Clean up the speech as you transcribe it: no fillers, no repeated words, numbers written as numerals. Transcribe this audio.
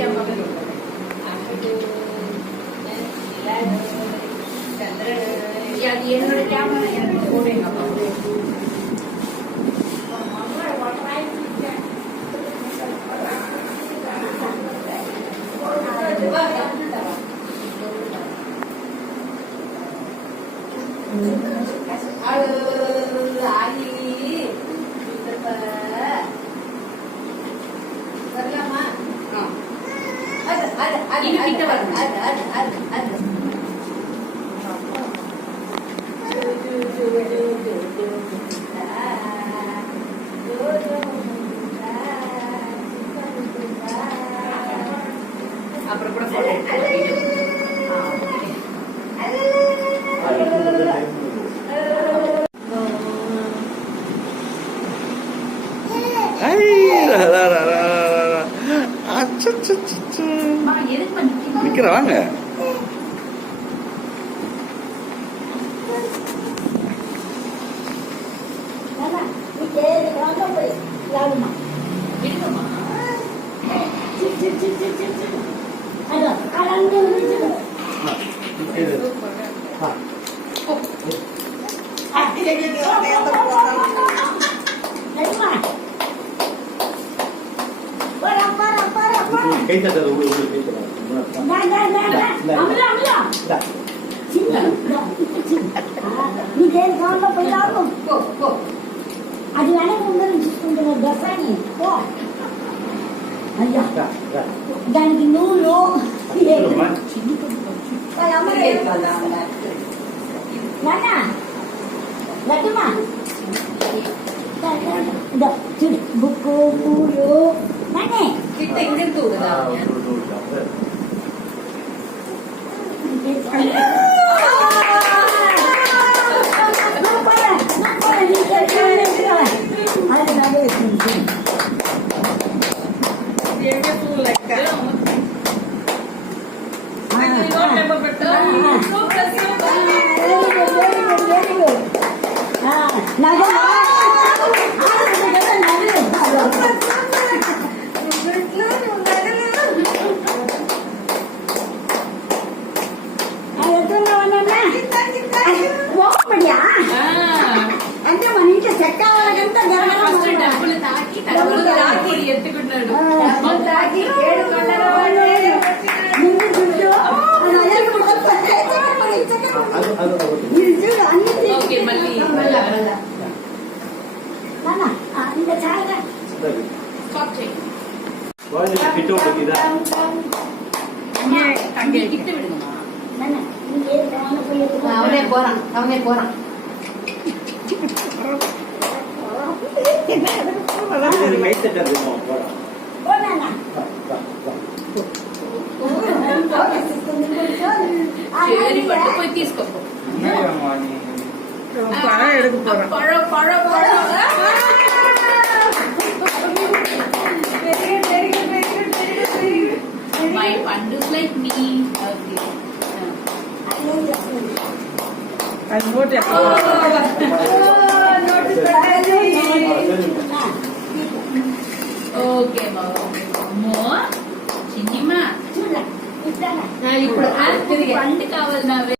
என் பக்கத்துல அது என்னோட கேமரா எனக்கு போடுங்க அப்புறம் கூட நிக்கிறவாங்க கை தட்டது అది వెనక ఉందని చూసుకుంటున్నారు దసరాని అయ్యా దానికి నువ్వు లడ్డమ్మా చూడు బుక్కు పూలు నానే అంటే మన ఇంట్లో చెక్క డబ్బులు తాకి ఎత్తుకుంటాడు ఇంకా చాలా அவனே போறான் போய் తీసుకో My pandus like me. I'm not okay, more. Chinima. ఇప్పుడు పండు కావాలి